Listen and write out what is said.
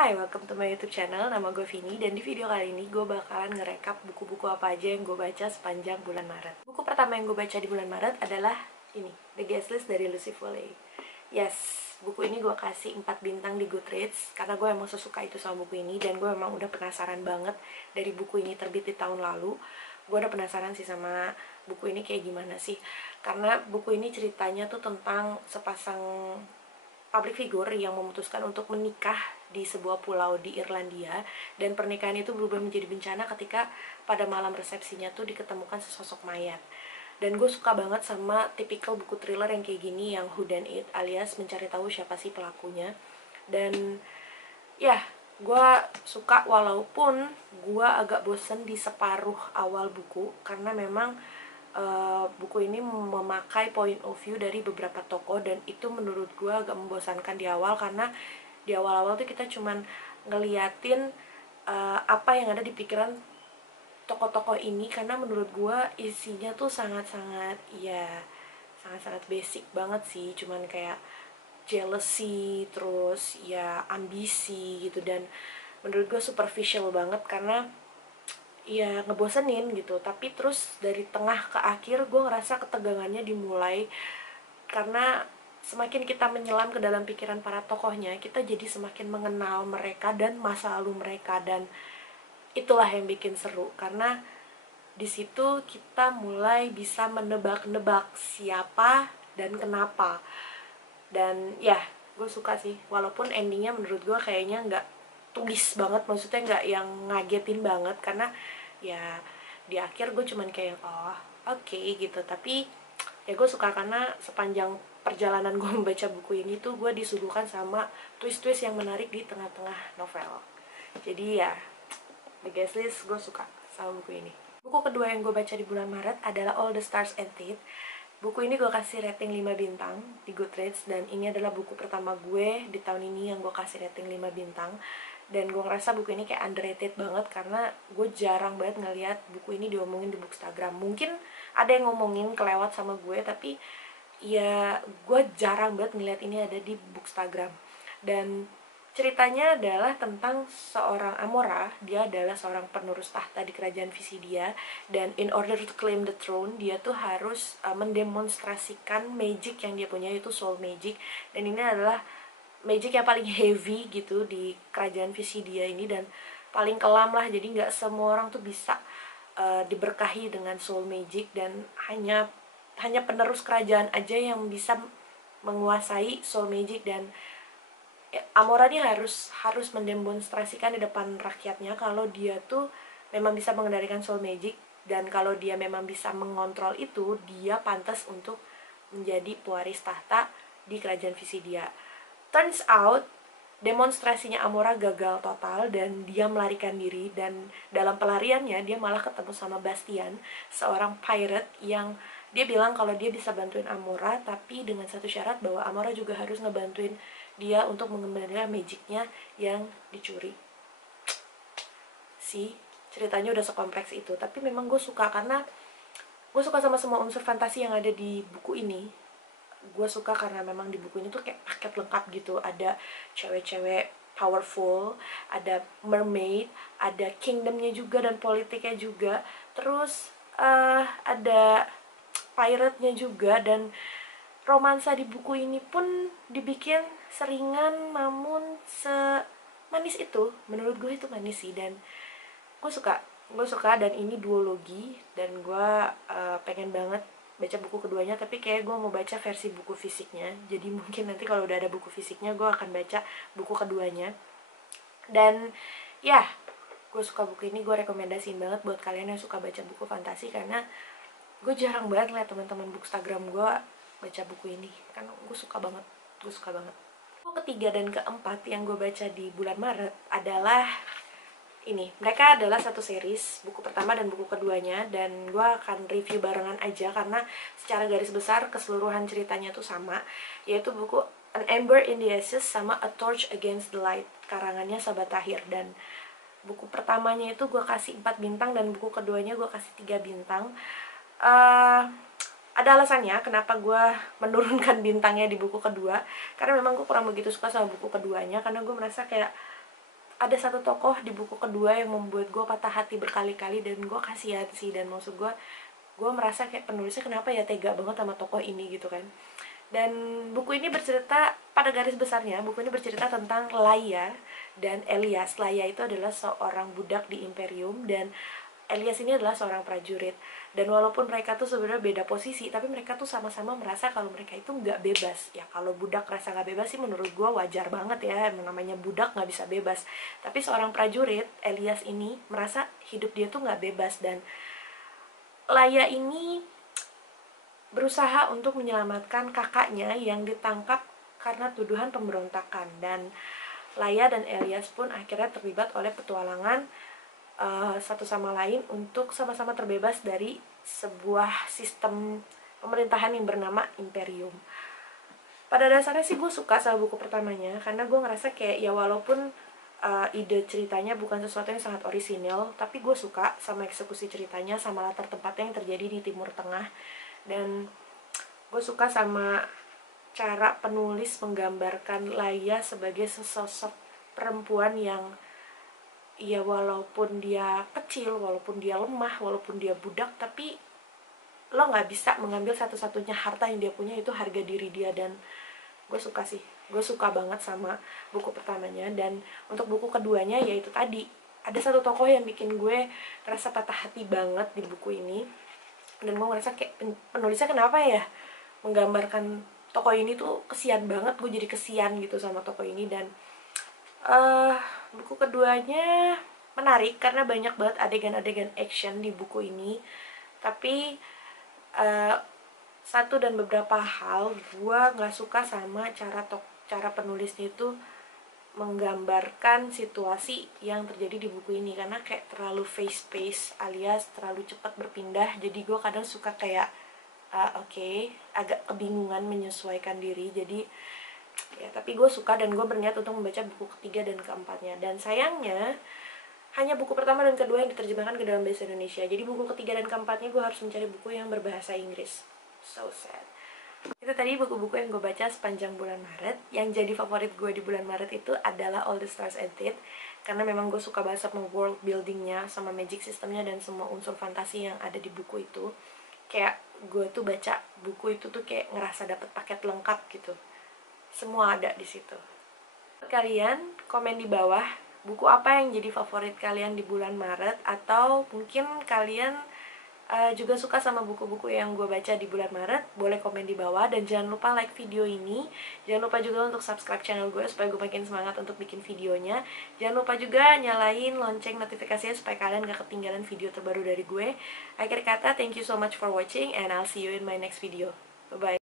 Hai, welcome to my YouTube channel. Nama gue Vini, dan di video kali ini gue bakalan ngerekap buku-buku apa aja yang gue baca sepanjang bulan Maret. Buku pertama yang gue baca di bulan Maret adalah ini, The Guest List dari Lucy Foley. Yes, buku ini gue kasih 4 bintang di Goodreads karena gue emang sesuka itu sama buku ini, dan gue emang udah penasaran banget dari buku ini terbit di tahun lalu. Gue udah penasaran sih sama buku ini kayak gimana sih, karena buku ini ceritanya tuh tentang sepasang public figure yang memutuskan untuk menikah di sebuah pulau di Irlandia, dan pernikahan itu berubah menjadi bencana ketika pada malam resepsinya tuh diketemukan sesosok mayat. Dan gue suka banget sama tipikal buku thriller yang kayak gini, yang whodunit alias mencari tahu siapa sih pelakunya. Dan ya, gue suka walaupun gue agak bosen di separuh awal buku, karena memang buku ini memakai point of view dari beberapa tokoh, dan itu menurut gue agak membosankan di awal, karena di awal-awal tuh kita cuman ngeliatin apa yang ada di pikiran tokoh-tokoh ini, karena menurut gue isinya tuh sangat-sangat sangat-sangat basic banget sih, cuman kayak jealousy, terus ya ambisi gitu, dan menurut gue superficial banget karena ya ngebosenin gitu. Tapi terus dari tengah ke akhir gue ngerasa ketegangannya dimulai, karena semakin kita menyelam ke dalam pikiran para tokohnya, kita jadi semakin mengenal mereka dan masa lalu mereka, dan itulah yang bikin seru, karena di situ kita mulai bisa menebak-nebak siapa dan kenapa. Dan ya, gue suka sih, walaupun endingnya menurut gue kayaknya nggak tulis banget, maksudnya nggak yang ngagetin banget, karena ya di akhir gue cuman kayak oh oke gitu. Tapi ya gue suka karena sepanjang perjalanan gue membaca buku ini tuh gue disuguhkan sama twist-twist yang menarik di tengah-tengah novel. Jadi ya, The Guest List gue suka sama buku ini. Buku kedua yang gue baca di bulan Maret adalah All the Stars and It. Buku ini gue kasih rating 5 bintang di Goodreads, dan ini adalah buku pertama gue di tahun ini yang gue kasih rating 5 bintang. Dan gue ngerasa buku ini kayak underrated banget, karena gue jarang banget ngeliat buku ini diomongin di Bookstagram. Mungkin ada yang ngomongin kelewat sama gue, tapi ya gue jarang banget ngeliat ini ada di Bookstagram. Dan ceritanya adalah tentang seorang Amora. Dia adalah seorang penerus tahta di kerajaan Visidia, dan in order to claim the throne, dia tuh harus mendemonstrasikan magic yang dia punya, yaitu soul magic. Dan ini adalah magic yang paling heavy gitu di kerajaan Visidia ini, dan paling kelam lah. Jadi nggak semua orang tuh bisa diberkahi dengan soul magic, dan hanya penerus kerajaan aja yang bisa menguasai soul magic. Dan Amora ini harus mendemonstrasikan di depan rakyatnya kalau dia tuh memang bisa mengendalikan soul magic, dan kalau dia memang bisa mengontrol itu, dia pantas untuk menjadi pewaris tahta di kerajaan Visidia. Turns out demonstrasinya Amora gagal total, dan dia melarikan diri, dan dalam pelariannya dia malah ketemu sama Bastian, seorang pirate yang dia bilang kalau dia bisa bantuin Amora, tapi dengan satu syarat, bahwa Amora juga harus ngebantuin dia untuk mengembalikan magicnya yang dicuri. Sih, ceritanya udah sekompleks itu, tapi memang gue suka karena gue suka sama semua unsur fantasi yang ada di buku ini. Gue suka karena memang di buku ini tuh kayak paket lengkap gitu. Ada cewek-cewek powerful, ada mermaid, ada kingdomnya juga dan politiknya juga, terus ada pirate-nya juga. Dan romansa di buku ini pun dibikin seringan namun semanis itu. Menurut gue itu manis sih, dan gue suka. Dan ini duologi, dan gue pengen banget baca buku keduanya, tapi kayak gue mau baca versi buku fisiknya. Jadi mungkin nanti kalau udah ada buku fisiknya, gue akan baca buku keduanya. Dan ya, gue suka buku ini. Gue rekomendasiin banget buat kalian yang suka baca buku fantasi, karena gue jarang banget liat teman-teman Bookstagram gue baca buku ini, karena gue suka banget. Buku ketiga dan keempat yang gue baca di bulan Maret adalah ini. Mereka adalah satu series, buku pertama dan buku keduanya, dan gue akan review barengan aja karena secara garis besar keseluruhan ceritanya tuh sama, yaitu buku An Ember in the Ashes sama A Torch Against the Light, karangannya Sahabat Tahir. Dan buku pertamanya itu gue kasih 4 bintang, dan buku keduanya gue kasih 3 bintang. Ada alasannya kenapa gue menurunkan bintangnya di buku kedua, karena memang gue kurang begitu suka sama buku keduanya, karena gue merasa kayak ada satu tokoh di buku kedua yang membuat gue patah hati berkali-kali, dan gue kasihan sih, dan maksud gue merasa kayak penulisnya kenapa ya tega banget sama tokoh ini gitu kan. Dan buku ini bercerita, pada garis besarnya buku ini bercerita tentang Laia dan Elias. Laia itu adalah seorang budak di Imperium, dan Elias ini adalah seorang prajurit. Dan walaupun mereka tuh sebenarnya beda posisi, tapi mereka tuh sama-sama merasa kalau mereka itu nggak bebas. Ya kalau budak rasa nggak bebas sih menurut gue wajar banget ya, namanya budak nggak bisa bebas. Tapi seorang prajurit, Elias ini, merasa hidup dia tuh nggak bebas. Dan Laia ini berusaha untuk menyelamatkan kakaknya yang ditangkap karena tuduhan pemberontakan, dan Laia dan Elias pun akhirnya terlibat oleh petualangan satu sama lain untuk sama-sama terbebas dari sebuah sistem pemerintahan yang bernama Imperium. Pada dasarnya sih gue suka sama buku pertamanya, karena gue ngerasa kayak ya walaupun ide ceritanya bukan sesuatu yang sangat orisinil, tapi gue suka sama eksekusi ceritanya, sama latar tempatnya yang terjadi di Timur Tengah. Dan gue suka sama cara penulis menggambarkan Laia sebagai sesosok perempuan yang ya walaupun dia kecil, walaupun dia lemah, walaupun dia budak, tapi lo gak bisa mengambil satu-satunya harta yang dia punya, itu harga diri dia. Dan gue suka sih, gue suka banget sama buku pertamanya. Dan untuk buku keduanya, yaitu tadi ada satu tokoh yang bikin gue ngerasa patah hati banget di buku ini, dan gue ngerasa kayak penulisnya kenapa ya menggambarkan tokoh ini tuh kesian banget. Gue jadi kesian gitu sama tokoh ini. Dan buku keduanya menarik karena banyak banget adegan-adegan action di buku ini. Tapi satu dan beberapa hal gue nggak suka sama cara penulisnya itu menggambarkan situasi yang terjadi di buku ini, karena kayak terlalu fast pace alias terlalu cepat berpindah. Jadi gue kadang suka kayak agak kebingungan menyesuaikan diri. Jadi ya, tapi gue suka dan gue berniat untuk membaca buku ketiga dan keempatnya. Dan sayangnya hanya buku pertama dan kedua yang diterjemahkan ke dalam bahasa Indonesia. Jadi buku ketiga dan keempatnya gue harus mencari buku yang berbahasa Inggris. So sad. Itu tadi buku-buku yang gue baca sepanjang bulan Maret. Yang jadi favorit gue di bulan Maret itu adalah All the Stars Edit, karena memang gue suka banget sama world buildingnya, sama magic systemnya, dan semua unsur fantasi yang ada di buku itu. Kayak gue tuh baca buku itu tuh kayak ngerasa dapet paket lengkap gitu, semua ada di situ. Kalian komen di bawah buku apa yang jadi favorit kalian di bulan Maret, atau mungkin kalian juga suka sama buku-buku yang gue baca di bulan Maret. Boleh komen di bawah, dan jangan lupa like video ini. Jangan lupa juga untuk subscribe channel gue supaya gue makin semangat untuk bikin videonya. Jangan lupa juga nyalain lonceng notifikasinya supaya kalian gak ketinggalan video terbaru dari gue. Akhir kata, thank you so much for watching, and I'll see you in my next video. Bye bye.